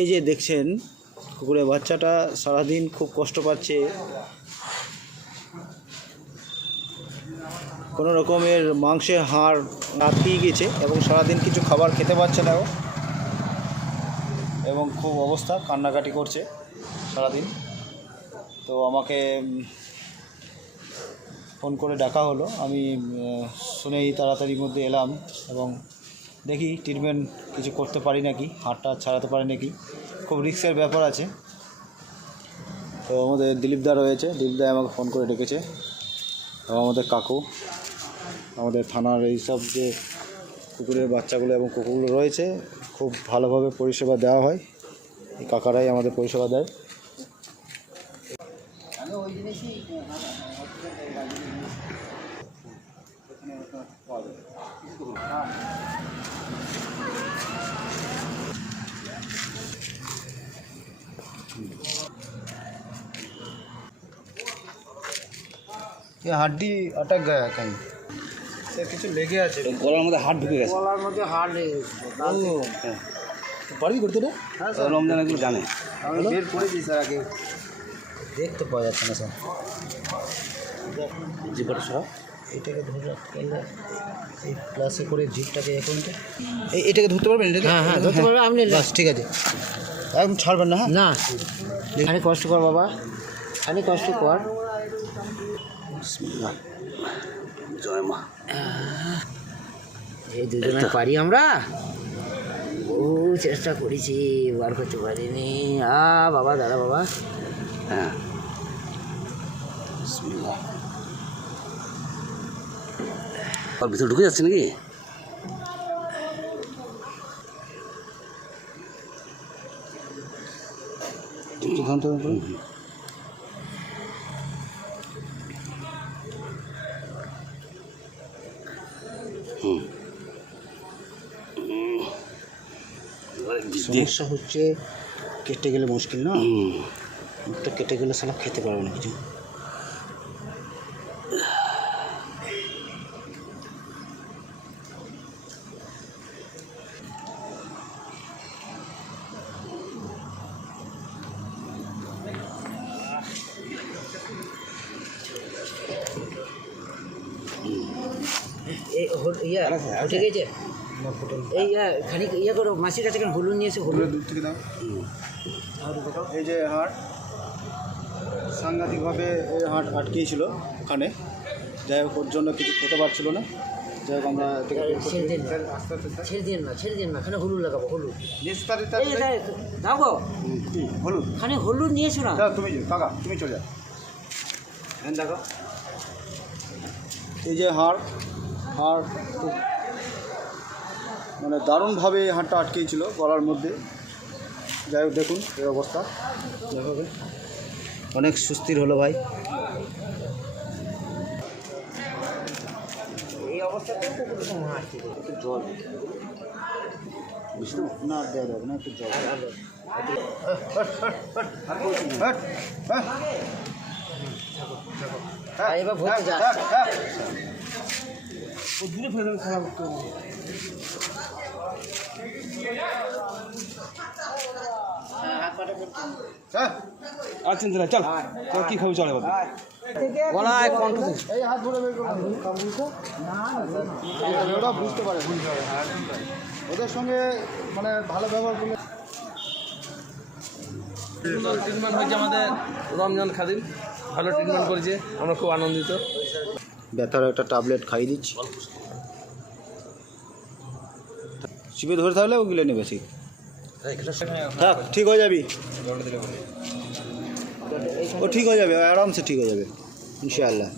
এই যে দেখছেন, কুকুরের বাচ্চাটা সারাদিন খুব কষ্ট পাচ্ছে। কোনো রকমের মাংসের হাড় আটকেই গেছে এবং সারাদিন কিছু খাবার খেতে পারছে না এবং খুব অবস্থা, কান্নাকাটি করছে সারাদিন। তো আমাকে ফোন করে ডাকা হলো। আমি শুনেই তাড়াতাড়ির মধ্যে এলাম এবং দেখি ট্রিটমেন্ট কিছু করতে পারি নাকি হাড়টা ছাড়াতে পারি নাকি, খুব রিস্কের ব্যাপার আছে। তো আমাদের দিলীপদা রয়েছে দিলীপদা আমাকে ফোন করে ডেকেছে। এবং আমাদের কাকু, আমাদের থানার এইসব যে কুকুরের বাচ্চাগুলো এবং কুকুরগুলো রয়েছে, খুব ভালোভাবে পরিষেবা দেওয়া হয়। এই কাকারাই আমাদের পরিষেবা দেয়। ये हड्डी अटक गया कहीं সে কিছু লেগে আছে গলার মধ্যে হাত ঢুকে গেছে গলার মধ্যে হাড় লেগে পারবি করতে রে হ্যাঁ রমজান এগুলো জানে আমি বের করেছি স্যার আগে দেখতে পাওয়া যাচ্ছে না স্যার জিপটা সব এটাকে ধরে রাখতে এই ক্লাসে করে জিপটাকে এখন এই এটাকে ধরতে পারবেন এটাকে? হ্যাঁ হ্যাঁ ধরতে পারবে আপনি বাস ঠিক আছে। একদম ছাড়বেন না হ্যাঁ? না খালি কষ্ট কর বাবা খালি কষ্ট কর। জয় মা। এই দুজনে পারি আমরা? ও চেষ্টা করেছি বার করতে পারিনি। আ বাবা দাদা বাবা। হ্যাঁ। বিসমিল্লাহ। ওর ভিতরে ঢুকে যাচ্ছে নাকি? সমস্যা হচ্ছে কেটে গেলে মুশকিল না? মুখটা কেটে গেলে সালা খেতে পারবে না কিছু। ইয়া উঠে গেছে এই ইয়া খানিক ইয়া করো মাসির কাছে কেন হলুদ নিয়ে এসে হলুদ। দূর থেকে দাও। এই যে হাট সাংঘাতিকভাবে এই হাট আটকেছিল ওখানে। যাই হোক ওর জন্য কিছু খেতে পারছিল না। যাই হোক আমরা ছেড়ে দিন ছেড়ে দিন না ছেড়ে দিন না। হলুদ লাগাবো হলুদ। নিস্তারিত দাও গো। হলুদ? খানে হলুদ নিয়েছো না। তুমি কাকা তুমি চলে যাও। হ্যাঁ দেখো এই যে হাড় হাড় মানে দারুণভাবে হাড়টা আটকেছিল গলার মধ্যে। যাই হোক দেখুন এই অবস্থা। যেভাবে। অনেক সুস্থির হলো ভাই। জল না দেওয়া যাবে না একটু জল। আর এবার ভর্তি যা হ্যাট। দূরে ফেলে দেবে খারাপ তো হ্যাঁ। আর চিন্তা নাই চল। কি খাবি চলে এবার। গলায় কণ্ঠ এই হাত ধরে বের করুন ওরা বুঝতে পারে ওদের সঙ্গে মানে ভালো ব্যবহার করলে ট্রিটমেন্ট হয়েছে আমাদের রমজান খাদিম। ভালো ট্রিটমেন্ট করেছে। আমরা খুব আনন্দিত। ব্যথার একটা ট্যাবলেট খাইয়ে দিচ্ছি। চিপে ধরে থাকলে ও গিলে নেবে শীত থাক, ঠিক হয়ে যাবি। ও ঠিক হয়ে যাবে, আরামসে ঠিক হয়ে যাবে, ইনশাআল্লাহ।